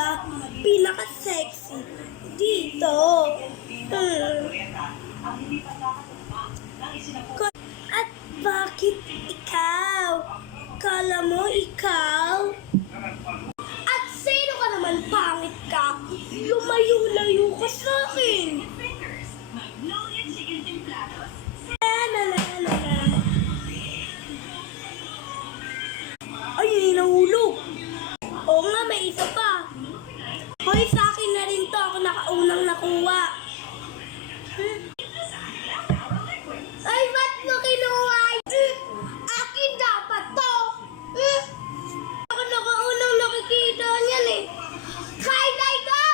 pinaka-maganda, pinaka-sexy dito. At bakit ikaw? Kala mo ikaw? At sino ka naman, pangit ka? Lumayo-layo ka sa akin. Ay, hindi nahulog. Oo nga, may isa pa. Hoy, sa akin na rin to. Ako nakaunang nakuha. Ay, ba't mo kinuha? Akin dapat to. Ako nakaunang nakikita niyan eh. Kaya go!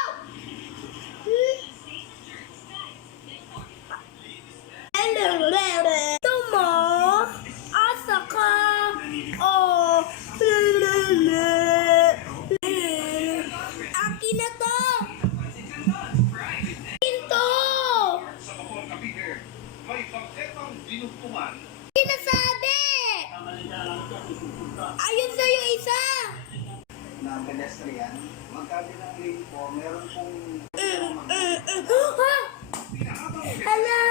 Ito mo? Asa ka? Oh. Akin na to. Pinto. Sinasabi. Ayun sa'yo isa. Na pedestrian, magkabilang lane po, meron pong... Hala!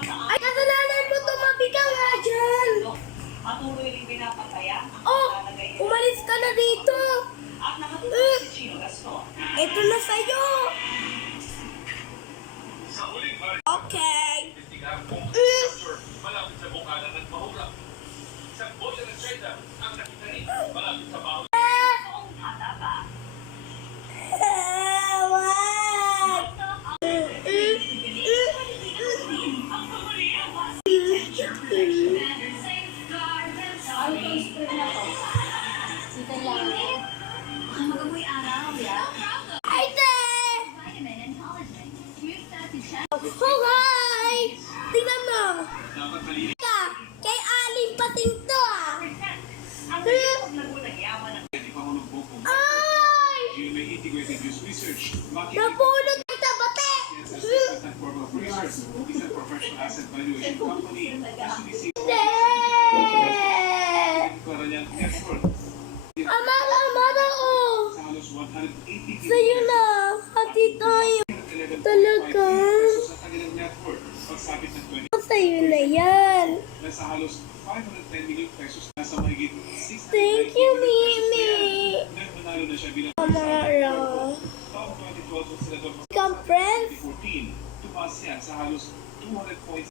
Ay, kasalanan mo, tumabi ka nga dyan! Patuloy rin pinapataya. Oh, umalis ka na dito! At nakatulog si Chino Gaston. Ito na sa'yo! Okay! Malapit sa bungkalan at mahurap. Sa bola ng China, ang nakita rin malapit sa bawat. Wag! Ay, te! Oh, hi! Tingnan mo! Dapat malinis. Kay Aling Patinto ah! Ni Pangulong Bongbong. Ay! Yung may integrated news research, makikita Napulot ang tabate! sa assessment ng Corp of Research, isang professional asset valuation company na sumisip Hindi! para niyang effort Amara oh! sa halos 180 Sa'yo na! Hati tayo! Talaga? sa kanilang net worth. Pagsabit ng 20 Sa'yo na yan! na sa halos 510 million pesos na sa mahigit 600 Thank you, Mimi! Nanalo na siya bilang Amara! taong 2012 senador Come, friends! 2014. Tumaas yan sa halos 200 points